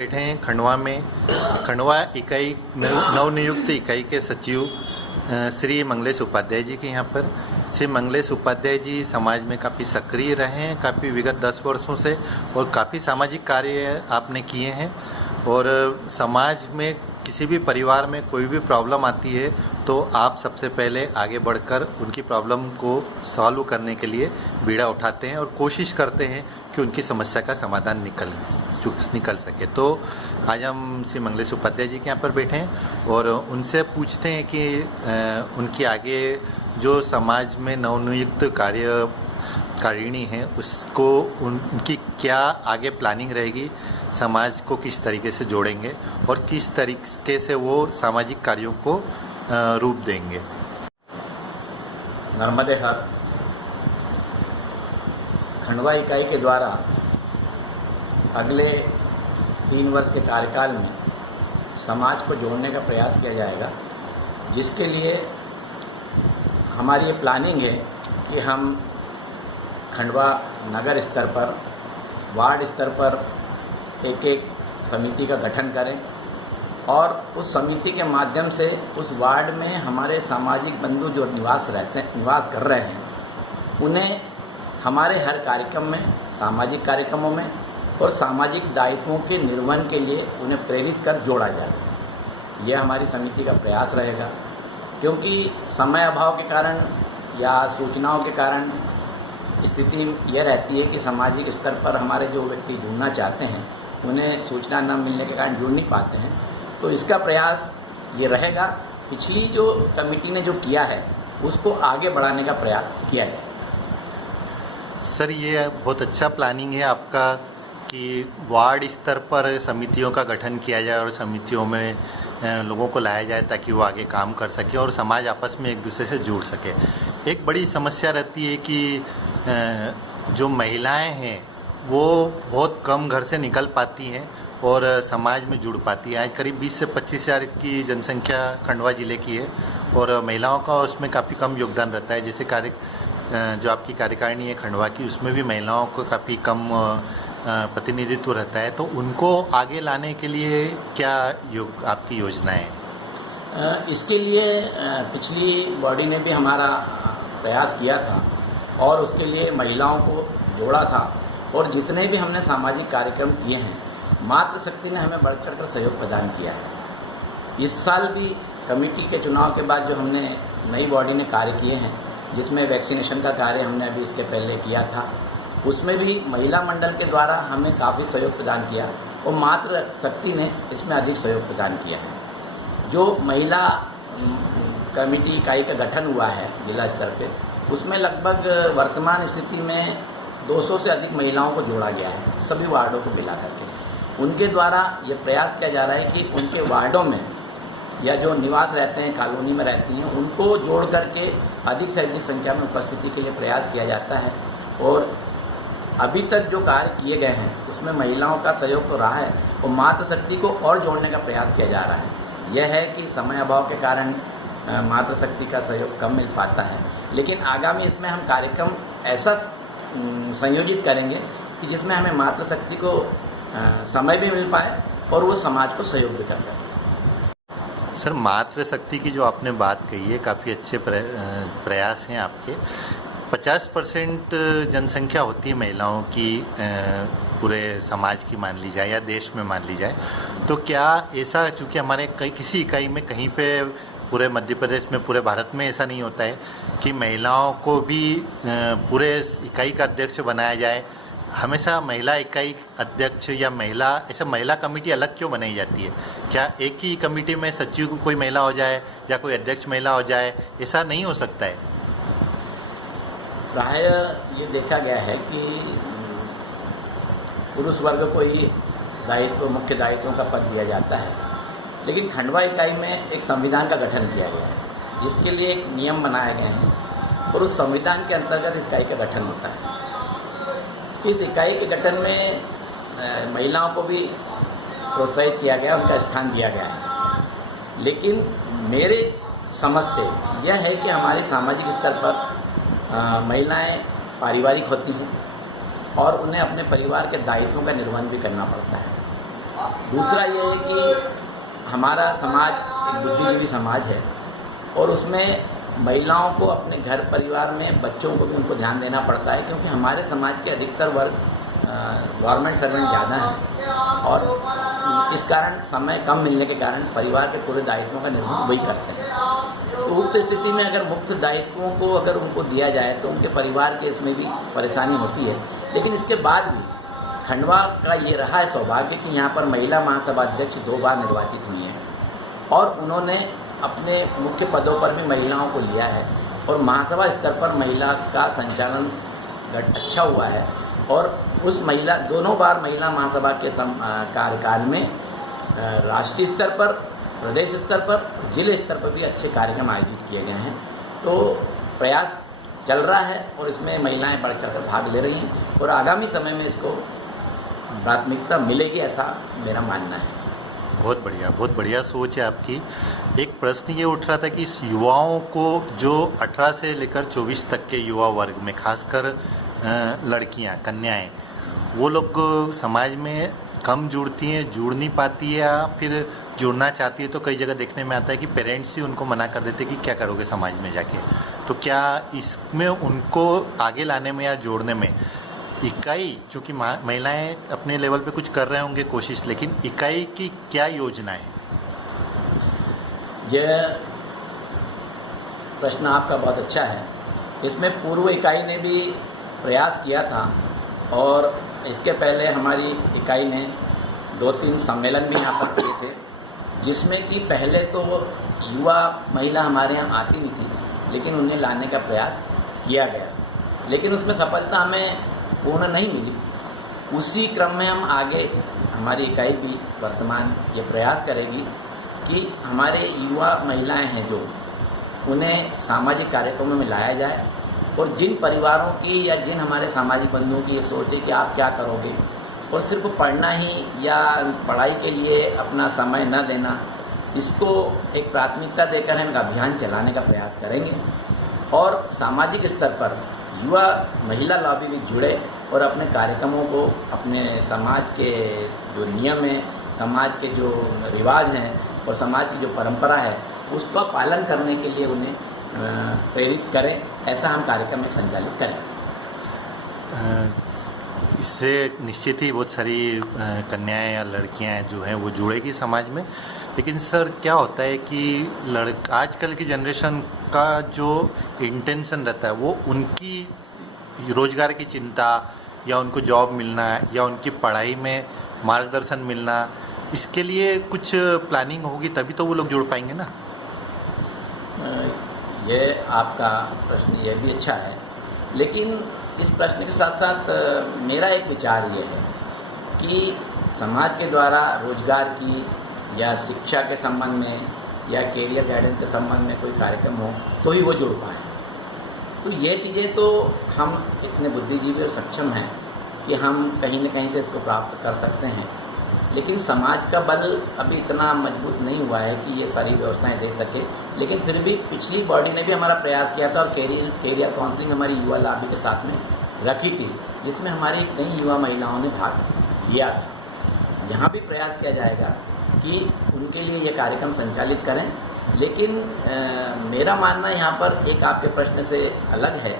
बैठे हैं खंडवा में। खंडवा इकाई नवनियुक्त इकाई के सचिव श्री मंगलेश उपाध्याय जी के यहाँ पर। श्री मंगलेश उपाध्याय जी समाज में काफ़ी सक्रिय रहे हैं, काफ़ी विगत 10 वर्षों से, और काफ़ी सामाजिक कार्य आपने किए हैं। और समाज में किसी भी परिवार में कोई भी प्रॉब्लम आती है तो आप सबसे पहले आगे बढ़कर उनकी प्रॉब्लम को सॉल्व करने के लिए बीड़ा उठाते हैं और कोशिश करते हैं कि उनकी समस्या का समाधान निकल सके। तो आज हम श्री मंगलेश उपाध्याय जी के यहाँ पर बैठे हैं और उनसे पूछते हैं कि उनकी आगे जो समाज में नवनियुक्त कार्यकारिणी है उसको उनकी क्या आगे प्लानिंग रहेगी, समाज को किस तरीके से जोड़ेंगे और किस तरीके से वो सामाजिक कार्यों को रूप देंगे। नर्मदे हर खंडवा इकाई के द्वारा अगले 3 वर्ष के कार्यकाल में समाज को जोड़ने का प्रयास किया जाएगा, जिसके लिए हमारी ये प्लानिंग है कि हम खंडवा नगर स्तर पर, वार्ड स्तर पर एक समिति का गठन करें और उस समिति के माध्यम से उस वार्ड में हमारे सामाजिक बंधु जो निवास कर रहे हैं उन्हें हमारे हर कार्यक्रम में, सामाजिक कार्यक्रमों में और सामाजिक दायित्वों के निर्वहन के लिए उन्हें प्रेरित कर जोड़ा जाए। यह हमारी समिति का प्रयास रहेगा, क्योंकि समय अभाव के कारण या सूचनाओं के कारण स्थिति यह रहती है कि सामाजिक स्तर पर हमारे जो व्यक्ति जुड़ना चाहते हैं उन्हें सूचना न मिलने के कारण जुड़ नहीं पाते हैं। तो इसका प्रयास ये रहेगा, पिछली जो कमेटी ने जो किया है उसको आगे बढ़ाने का प्रयास किया जाए। सर, ये बहुत अच्छा प्लानिंग है आपका कि वार्ड स्तर पर समितियों का गठन किया जाए और समितियों में लोगों को लाया जाए ताकि वो आगे काम कर सके और समाज आपस में एक दूसरे से जुड़ सके। एक बड़ी समस्या रहती है कि जो महिलाएं हैं वो बहुत कम घर से निकल पाती हैं और समाज में जुड़ पाती है। आज करीब 20 से 25 हज़ार की जनसंख्या खंडवा ज़िले की है और महिलाओं का उसमें काफ़ी कम योगदान रहता है। जैसे जो आपकी कार्यकारिणी है खंडवा की, उसमें भी महिलाओं को काफ़ी कम प्रतिनिधित्व रहता है। तो उनको आगे लाने के लिए क्या आपकी योजनाएं हैं? इसके लिए पिछली बॉडी ने भी हमारा प्रयास किया था और उसके लिए महिलाओं को जोड़ा था और जितने भी हमने सामाजिक कार्यक्रम किए हैं मातृशक्ति ने हमें बढ़ चढ़ कर सहयोग प्रदान किया है। इस साल भी कमेटी के चुनाव के बाद जो हमने नई बॉडी ने कार्य किए हैं, जिसमें वैक्सीनेशन का कार्य हमने अभी इसके पहले किया था, उसमें भी महिला मंडल के द्वारा हमें काफ़ी सहयोग प्रदान किया और मातृशक्ति ने इसमें अधिक सहयोग प्रदान किया है। जो महिला कमेटी इकाई का गठन हुआ है जिला स्तर पे, उसमें लगभग वर्तमान स्थिति में 200 से अधिक महिलाओं को जोड़ा गया है, सभी वार्डों को मिला करके। उनके द्वारा ये प्रयास किया जा रहा है कि उनके वार्डों में या जो निवास रहते हैं, कॉलोनी में रहती हैं, उनको जोड़ करके अधिक से अधिक संख्या में उपस्थिति के लिए प्रयास किया जाता है। और अभी तक जो कार्य किए गए हैं उसमें महिलाओं का सहयोग तो रहा है और मातृशक्ति को और जोड़ने का प्रयास किया जा रहा है। यह है कि समय अभाव के कारण मातृशक्ति का सहयोग कम मिल पाता है, लेकिन आगामी इसमें हम कार्यक्रम ऐसा संयोजित करेंगे कि जिसमें हमें मातृशक्ति को समय भी मिल पाए और वो समाज को सहयोग भी कर सके। सर, मातृशक्ति की जो आपने बात कही है, काफ़ी अच्छे प्रयास हैं आपके। 50% जनसंख्या होती है महिलाओं की पूरे समाज की, मान ली जाए या देश में मान ली जाए, तो क्या ऐसा, चूँकि हमारे किसी इकाई में कहीं पे पूरे मध्य प्रदेश में, पूरे भारत में ऐसा नहीं होता है कि महिलाओं को भी पूरे इकाई का अध्यक्ष बनाया जाए? हमेशा महिला इकाई अध्यक्ष या महिला कमेटी अलग क्यों बनाई जाती है? क्या एक ही कमेटी में सचिव कोई महिला हो जाए या कोई अध्यक्ष महिला हो जाए, ऐसा नहीं हो सकता है? प्राय ये देखा गया है कि पुरुष वर्ग को ही मुख्य दायित्वों का पद दिया जाता है, लेकिन खंडवा इकाई में एक संविधान का गठन किया गया है, जिसके लिए एक नियम बनाए गए हैं और उस संविधान के अंतर्गत इस इकाई का गठन होता है। इस इकाई के गठन में महिलाओं को भी प्रोत्साहित किया गया, उनका स्थान दिया गया है। लेकिन मेरे समझ से यह है कि हमारे सामाजिक स्तर पर महिलाएं पारिवारिक होती हैं और उन्हें अपने परिवार के दायित्वों का निर्वहन भी करना पड़ता है दूसरा ये है कि हमारा समाज एक बुद्धिजीवी समाज है और उसमें महिलाओं को अपने घर परिवार में बच्चों को भी उनको ध्यान देना पड़ता है, क्योंकि हमारे समाज के अधिकतर वर्ग गवर्नमेंट सर्वेंट ज़्यादा हैं और इस कारण समय कम मिलने के कारण परिवार के पूरे दायित्वों का निर्वहन वही करते हैं। तो उक्त स्थिति में अगर मुख्य दायित्वों को अगर उनको दिया जाए तो उनके परिवार के इसमें भी परेशानी होती है। लेकिन इसके बाद भी खंडवा का ये रहा है सौभाग्य कि यहाँ पर महिला महासभा अध्यक्ष 2 बार निर्वाचित हुई हैं और उन्होंने अपने मुख्य पदों पर भी महिलाओं को लिया है और महासभा स्तर पर महिला का संचालन अच्छा हुआ है और उस महिला दोनों बार महिला महासभा के कार्यकाल में राष्ट्रीय स्तर पर, प्रदेश स्तर पर, जिले स्तर पर भी अच्छे कार्यक्रम आयोजित किए गए हैं। तो प्रयास चल रहा है और इसमें महिलाएं बढ़ चढ़ कर भाग ले रही हैं और आगामी समय में इसको प्राथमिकता मिलेगी, ऐसा मेरा मानना है। बहुत बढ़िया सोच है आपकी। एक प्रश्न ये उठ रहा था कि इस युवाओं को जो 18 से लेकर 24 तक के युवा वर्ग में, खासकर लड़कियां, कन्याएं, वो लोग समाज में कम जुड़ती हैं, जुड़ नहीं पाती है, या फिर जुड़ना चाहती है तो कई जगह देखने में आता है कि पेरेंट्स ही उनको मना कर देते कि क्या करोगे समाज में जाके। तो क्या इसमें उनको आगे लाने में या जोड़ने में इकाई, चूँकि महिलाएं अपने लेवल पे कुछ कर रहे होंगे कोशिश, लेकिन इकाई की क्या योजना है? यह प्रश्न आपका बहुत अच्छा है। इसमें पूर्व इकाई ने भी प्रयास किया था और इसके पहले हमारी इकाई ने 2-3 सम्मेलन भी यहाँ पर किए थे, जिसमें कि पहले तो युवा महिला हमारे यहाँ आती नहीं थी, लेकिन उन्हें लाने का प्रयास किया गया, लेकिन उसमें सफलता हमें पूर्ण नहीं मिली। उसी क्रम में हम आगे, हमारी इकाई भी वर्तमान ये प्रयास करेगी कि हमारे युवा महिलाएं हैं जो, उन्हें सामाजिक कार्यक्रमों में लाया जाए और जिन परिवारों की या जिन हमारे सामाजिक बंधुओं की ये सोच है कि आप क्या करोगे और सिर्फ पढ़ना ही या पढ़ाई के लिए अपना समय न देना, इसको एक प्राथमिकता देकर हम एक अभियान चलाने का प्रयास करेंगे और सामाजिक स्तर पर युवा महिला लॉबी भी जुड़े और अपने कार्यक्रमों को, अपने समाज के जो नियम हैं, समाज के जो रिवाज हैं और समाज की जो परंपरा है, उसका पालन करने के लिए उन्हें प्रेरित करें। ऐसा हम कार्यक्रम एक संचालित करें। इससे निश्चित ही बहुत सारी कन्याएं या लड़कियां जो हैं वो जुड़ेगी समाज में। लेकिन सर, क्या होता है कि आजकल की जनरेशन का जो इंटेंशन रहता है वो उनकी रोजगार की चिंता या उनको जॉब मिलना या उनकी पढ़ाई में मार्गदर्शन मिलना, इसके लिए कुछ प्लानिंग होगी तभी तो वो लोग जुड़ पाएंगे ना। ये आपका प्रश्न ये भी अच्छा है, लेकिन इस प्रश्न के साथ साथ मेरा एक विचार ये है कि समाज के द्वारा रोजगार की या शिक्षा के संबंध में या कैरियर गाइडेंस के संबंध में कोई कार्यक्रम हो तो ही वो जुड़ पाए। तो ये चीज़ें तो हम इतने बुद्धिजीवी और सक्षम हैं कि हम कहीं न कहीं से इसको प्राप्त कर सकते हैं, लेकिन समाज का बल अभी इतना मजबूत नहीं हुआ है कि ये सारी व्यवस्थाएं दे सके। लेकिन फिर भी पिछली बॉडी ने भी हमारा प्रयास किया था और कैरियर काउंसलिंग हमारी युवा लॉबी के साथ में रखी थी, जिसमें हमारी कई युवा महिलाओं ने भाग लिया था। यहाँ भी प्रयास किया जाएगा कि उनके लिए ये कार्यक्रम संचालित करें, लेकिन मेरा मानना यहाँ पर एक आपके प्रश्न से अलग है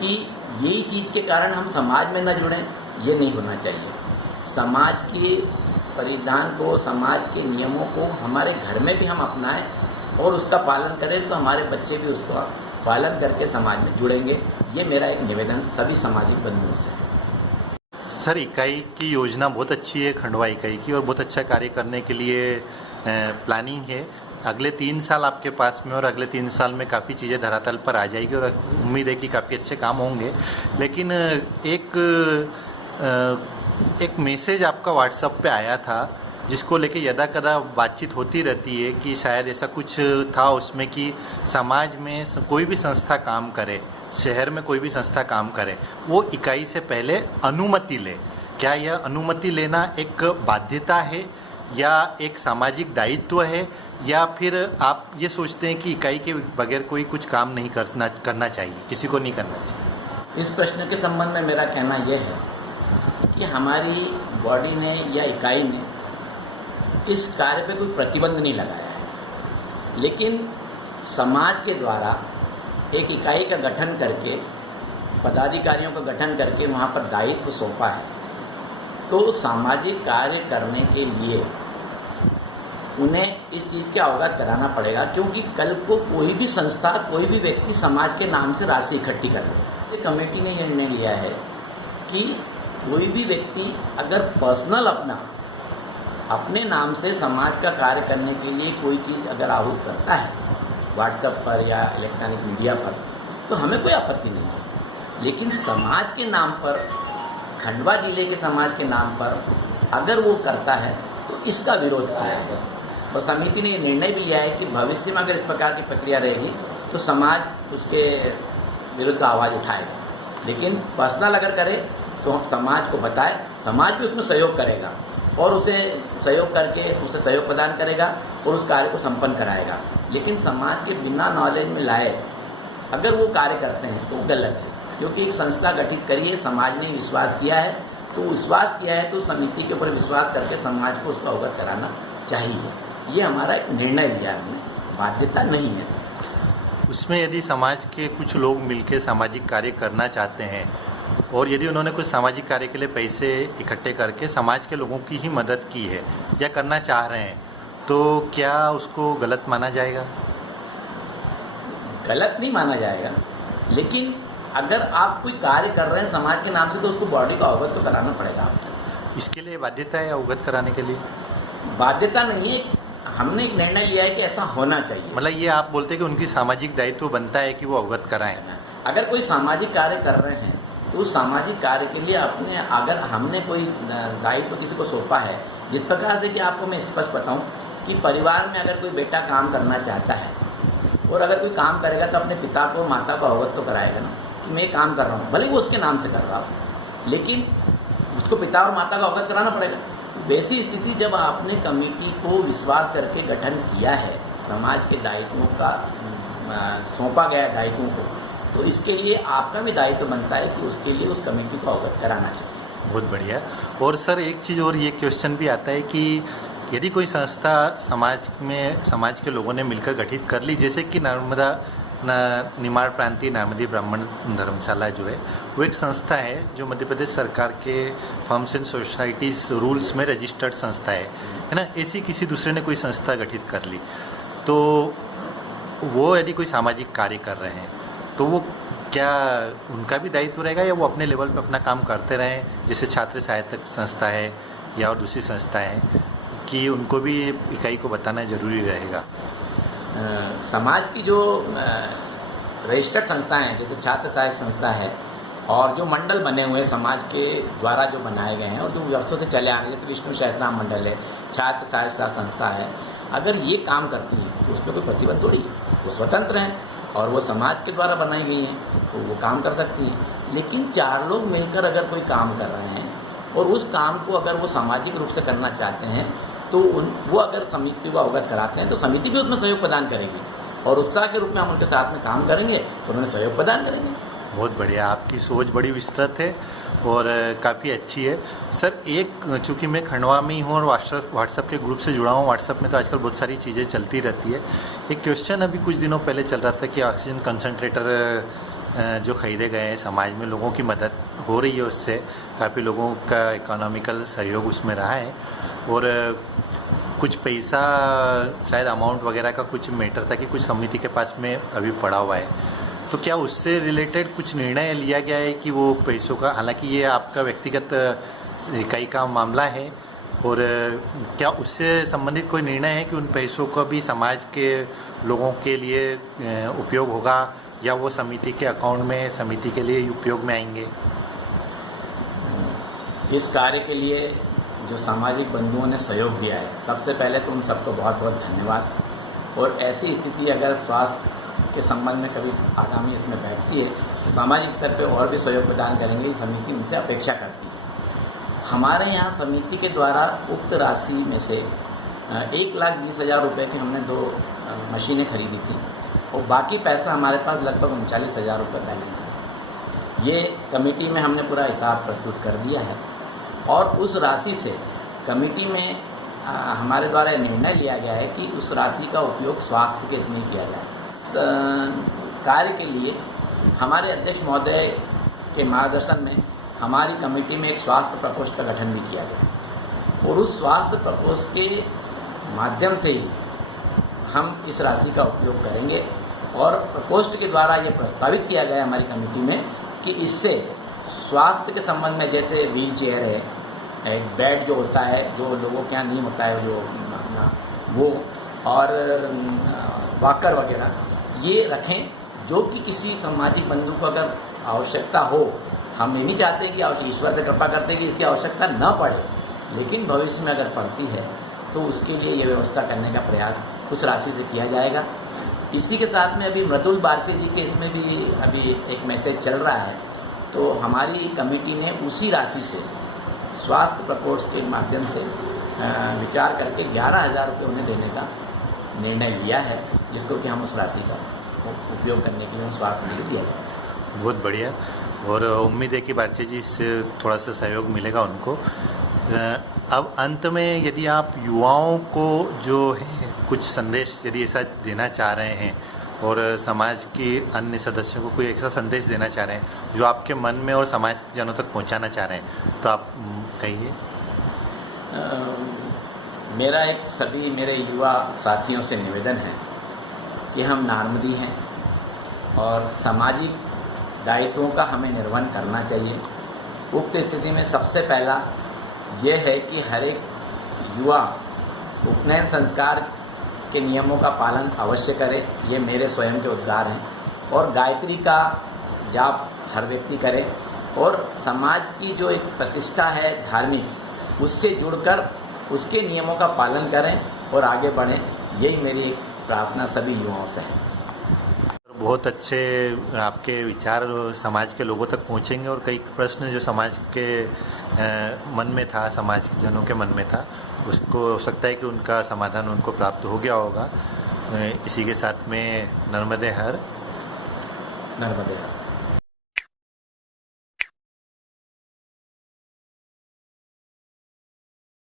कि यही चीज़ के कारण हम समाज में न जुड़ें, ये नहीं होना चाहिए। समाज के परिधान को, समाज के नियमों को हमारे घर में भी हम अपनाएं और उसका पालन करें, तो हमारे बच्चे भी उसका पालन करके समाज में जुड़ेंगे। ये मेरा एक निवेदन सभी सामाजिक बंधुओं से है। सर, इकाई की योजना बहुत अच्छी है, खंडवा इकाई की, और बहुत अच्छा कार्य करने के लिए प्लानिंग है। अगले 3 साल आपके पास में और अगले 3 साल में काफ़ी चीज़ें धरातल पर आ जाएगी और उम्मीद है कि काफ़ी अच्छे काम होंगे। लेकिन एक मैसेज आपका व्हाट्सएप पे आया था जिसको लेके यदा कदा बातचीत होती रहती है कि शायद ऐसा कुछ था उसमें कि समाज में कोई भी संस्था काम करे, शहर में कोई भी संस्था काम करे, वो इकाई से पहले अनुमति ले। क्या यह अनुमति लेना एक बाध्यता है या एक सामाजिक दायित्व है, या फिर आप ये सोचते हैं कि इकाई के बगैर कोई कुछ काम नहीं करना चाहिए, किसी को नहीं करना चाहिए? इस प्रश्न के संबंध में मेरा कहना यह है कि हमारी बॉडी ने या इकाई ने इस कार्य पे कोई प्रतिबंध नहीं लगाया है, लेकिन समाज के द्वारा एक इकाई का गठन करके, पदाधिकारियों का गठन करके वहाँ पर दायित्व सौंपा है। तो सामाजिक कार्य करने के लिए उन्हें इस चीज़ के अवगत कराना पड़ेगा, क्योंकि कल को कोई भी संस्था, कोई भी व्यक्ति समाज के नाम से राशि इकट्ठी कर ले। कमेटी ने यह निर्णय लिया है कि कोई भी व्यक्ति अगर पर्सनल अपने नाम से समाज का कार्य करने के लिए कोई चीज़ अगर आहूत करता है व्हाट्सएप पर या इलेक्ट्रॉनिक मीडिया पर, तो हमें कोई आपत्ति नहीं है। लेकिन समाज के नाम पर, खंडवा जिले के समाज के नाम पर अगर वो करता है तो इसका विरोध किया है। और समिति ने ये निर्णय भी लिया है कि भविष्य में अगर इस प्रकार की प्रक्रिया रहेगी तो समाज उसके विरुद्ध आवाज़ उठाएगा। लेकिन पर्सनल अगर करे तो समाज को बताए, समाज भी उसमें सहयोग करेगा और उसे सहयोग करके उसे सहयोग प्रदान करेगा और उस कार्य को संपन्न कराएगा। लेकिन समाज के बिना नॉलेज में लाए अगर वो कार्य करते हैं तो वो गलत है, क्योंकि एक संस्था गठित करिए, समाज ने विश्वास किया है, तो विश्वास किया है तो समिति के ऊपर विश्वास करके समाज को उसका अवगत कराना चाहिए। ये हमारा एक निर्णय लिया है, हमने, बाध्यता नहीं है। उसमें यदि समाज के कुछ लोग मिलकर सामाजिक कार्य करना चाहते हैं और यदि उन्होंने कुछ सामाजिक कार्य के लिए पैसे इकट्ठे करके समाज के लोगों की ही मदद की है या करना चाह रहे हैं, तो क्या उसको गलत माना जाएगा? गलत नहीं माना जाएगा, लेकिन अगर आप कोई कार्य कर रहे हैं समाज के नाम से तो उसको बॉडी को अवगत तो कराना पड़ेगा आपको। इसके लिए बाध्यता है अवगत कराने के लिए? बाध्यता नहीं है, हमने एक निर्णय लिया है कि ऐसा होना चाहिए। मतलब ये आप बोलते हैं कि उनकी सामाजिक दायित्व बनता है कि वो अवगत कराएं। अगर कोई सामाजिक कार्य कर रहे हैं तो उस सामाजिक कार्य के लिए अपने, अगर हमने कोई दायित्व किसी को सौंपा है, जिस प्रकार से कि आपको मैं स्पष्ट बताऊं कि परिवार में अगर कोई बेटा काम करना चाहता है और अगर कोई काम करेगा तो अपने पिता को, माता को अवगत तो कराएगा ना कि मैं काम कर रहा हूँ, भले वो उसके नाम से कर रहा हो, लेकिन उसको पिता और माता को अवगत कराना पड़ेगा। वैसी स्थिति जब आपने कमेटी को विश्वास करके गठन किया है, समाज के दायित्वों का सौंपा गया दायित्वों को, तो इसके लिए आपका भी दायित्व बनता है कि उसके लिए उस कमेटी को अवगत कराना चाहिए। बहुत बढ़िया। और सर एक चीज़ और ये क्वेश्चन भी आता है कि यदि कोई संस्था समाज के लोगों ने मिलकर गठित कर ली, जैसे कि निमाड़ प्रांतीय नर्मदी ब्राह्मण धर्मशाला जो है वो एक संस्था है जो मध्य प्रदेश सरकार के फर्म्स एंड सोसाइटीज रूल्स में रजिस्टर्ड संस्था है ना। ऐसी किसी दूसरे ने कोई संस्था गठित कर ली तो वो यदि कोई सामाजिक कार्य कर रहे हैं तो वो क्या उनका भी दायित्व रहेगा या वो अपने लेवल पे अपना काम करते रहें, जैसे छात्र सहायता संस्था है या और दूसरी संस्था है, कि उनको भी इकाई को बताना जरूरी रहेगा? समाज की जो रजिस्टर्ड संस्थाएं हैं, जैसे छात्र सहायक संस्था है और जो मंडल बने हुए समाज के द्वारा जो बनाए गए हैं और जो वर्षों से चले आ रहे हैं, जैसे विष्णु सहस्त्रनाम मंडल है, छात्र सहायक संस्था है, अगर ये काम करती है तो उसमें कोई प्रतिबंध थोड़ी, वो स्वतंत्र हैं और वो समाज के द्वारा बनाई गई हैं तो वो काम कर सकती हैं। लेकिन चार लोग मिलकर अगर कोई काम कर रहे हैं और उस काम को अगर वो सामाजिक रूप से करना चाहते हैं तो वो अगर समिति को अवगत कराते हैं तो समिति भी उसमें सहयोग प्रदान करेगी और उत्साह के रूप में हम उनके साथ में काम करेंगे और उन्हें सहयोग प्रदान करेंगे। बहुत बढ़िया, आपकी सोच बड़ी विस्तृत है और काफ़ी अच्छी है। सर एक, चूँकि मैं खंडवा में ही हूँ और व्हाट्सएप के ग्रुप से जुड़ा हूँ, व्हाट्सएप में तो आजकल बहुत सारी चीज़ें चलती रहती है। एक क्वेश्चन अभी कुछ दिनों पहले चल रहा था कि ऑक्सीजन कंसंट्रेटर जो खरीदे गए हैं, समाज में लोगों की मदद हो रही है, उससे काफ़ी लोगों का इकोनॉमिकल सहयोग उसमें रहा है और कुछ पैसा शायद अमाउंट वगैरह का कुछ मैटर था कि कुछ समिति के पास में अभी पड़ा हुआ है, तो क्या उससे रिलेटेड कुछ निर्णय लिया गया है कि वो पैसों का, हालांकि ये आपका व्यक्तिगत इकाई का मामला है, और क्या उससे संबंधित कोई निर्णय है कि उन पैसों का भी समाज के लोगों के लिए उपयोग होगा या वो समिति के अकाउंट में समिति के लिए उपयोग में आएंगे? इस कार्य के लिए जो सामाजिक बंधुओं ने सहयोग दिया है, सबसे पहले तो उन सबको बहुत बहुत धन्यवाद। और ऐसी स्थिति अगर स्वास्थ्य के संबंध में कभी आगामी इसमें बैठती है तो सामाजिक स्तर पे और भी सहयोग प्रदान करेंगे, समिति उनसे अपेक्षा करती है। हमारे यहाँ समिति के द्वारा उक्त राशि में से 1,20,000 रुपये की हमने 2 मशीनें खरीदी थी और बाकी पैसा हमारे पास लगभग 39,000 रुपये बैलेंस है। ये कमेटी में हमने पूरा हिसाब प्रस्तुत कर दिया है और उस राशि से कमेटी में हमारे द्वारा निर्णय लिया गया है कि उस राशि का उपयोग स्वास्थ्य के इसमें किया जाए। कार्य के लिए हमारे अध्यक्ष महोदय के मार्गदर्शन में हमारी कमेटी में एक स्वास्थ्य प्रकोष्ठ का गठन भी किया गया और उस स्वास्थ्य प्रकोष्ठ के माध्यम से ही हम इस राशि का उपयोग करेंगे। और प्रकोष्ठ के द्वारा ये प्रस्तावित किया गया हमारी कमेटी में कि इससे स्वास्थ्य के संबंध में, जैसे व्हील चेयर है, एक बेड जो होता है जो लोगों के यहाँ नहीं होता है जो वो, और वॉकर वगैरह ये रखें, जो कि किसी सामाजिक बंधु को अगर आवश्यकता हो। हम ये नहीं चाहते कि ईश्वर से कृपा करते कि इसकी आवश्यकता न पड़े, लेकिन भविष्य में अगर पड़ती है तो उसके लिए ये व्यवस्था करने का प्रयास उस राशि से किया जाएगा। इसी के साथ में अभी मृदुल बारके जी के इसमें भी अभी एक मैसेज चल रहा है, तो हमारी कमेटी ने उसी राशि से स्वास्थ्य प्रकोष्ठ के माध्यम से विचार करके 11,000 रुपये उन्हें देने का निर्णय लिया है, जिसको कि हम उस राशि का उपयोग करने के लिए स्वास्थ्य के लिए दिया जाए। बहुत बढ़िया, और उम्मीद है कि भारती जी से थोड़ा सा सहयोग मिलेगा उनको। अब अंत में यदि आप युवाओं को जो है कुछ संदेश यदि ऐसा देना चाह रहे हैं और समाज के अन्य सदस्यों को कोई ऐसा संदेश देना चाह रहे हैं जो आपके मन में और समाज जनों तक पहुंचाना चाह रहे हैं, तो आप कहिए। मेरा एक सभी मेरे युवा साथियों से निवेदन है कि हम नार्मदी हैं और सामाजिक दायित्वों का हमें निर्वहन करना चाहिए। उक्त स्थिति में सबसे पहला यह है कि हर एक युवा उपनयन संस्कार के नियमों का पालन अवश्य करे, ये मेरे स्वयं के उद्गार हैं। और गायत्री का जाप हर व्यक्ति करे और समाज की जो एक प्रतिष्ठा है धार्मिक, उससे जुड़कर उसके नियमों का पालन करें और आगे बढ़ें, यही मेरी एक प्रार्थना सभी युवाओं से है। बहुत अच्छे आपके विचार समाज के लोगों तक पहुंचेंगे और कई प्रश्न जो समाज के मन में था, समाज के जनों के मन में था, उसको हो सकता है कि उनका समाधान उनको प्राप्त हो गया होगा। इसी के साथ में नर्मदे हर।